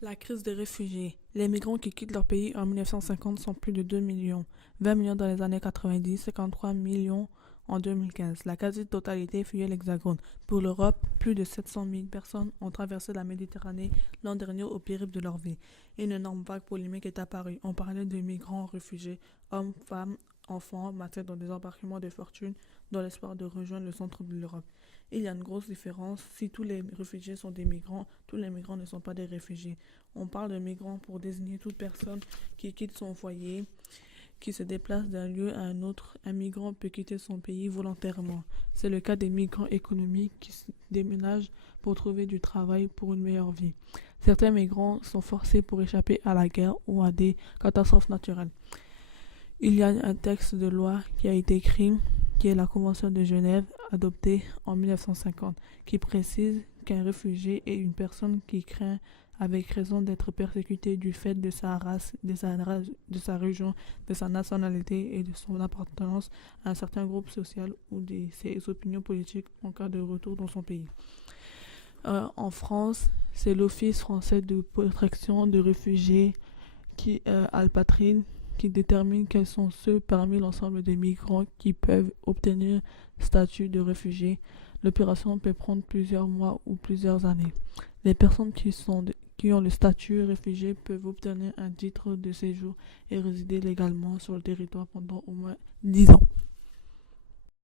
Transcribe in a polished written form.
La crise des réfugiés. Les migrants qui quittent leur pays en 1950 sont plus de 2 millions. 20 millions dans les années 90, 53 millions en 2015. La quasi-totalité fuyait l'Hexagone. Pour l'Europe, plus de 700 000 personnes ont traversé la Méditerranée l'an dernier au périple de leur vie. Une énorme vague polémique est apparue. On parlait de migrants réfugiés, hommes, femmes, enfants, massés dans des embarquements de fortune dans l'espoir de rejoindre le centre de l'Europe. Il y a une grosse différence. Si tous les réfugiés sont des migrants, tous les migrants ne sont pas des réfugiés. On parle de migrants pour désigner toute personne qui quitte son foyer, qui se déplace d'un lieu à un autre. Un migrant peut quitter son pays volontairement. C'est le cas des migrants économiques qui déménagent pour trouver du travail pour une meilleure vie. Certains migrants sont forcés pour échapper à la guerre ou à des catastrophes naturelles. Il y a un texte de loi qui a été écrit, qui est la Convention de Genève, adoptée en 1950, qui précise qu'un réfugié est une personne qui craint avec raison d'être persécutée du fait de sa race, de sa région, de sa nationalité et de son appartenance à un certain groupe social ou de ses opinions politiques en cas de retour dans son pays. En France, c'est l'Office français de protection des réfugiés qui Alpatride qui détermine quels sont ceux parmi l'ensemble des migrants qui peuvent obtenir statut de réfugié. L'opération peut prendre plusieurs mois ou plusieurs années. Les personnes qui ont le statut réfugié peuvent obtenir un titre de séjour et résider légalement sur le territoire pendant au moins 10 ans.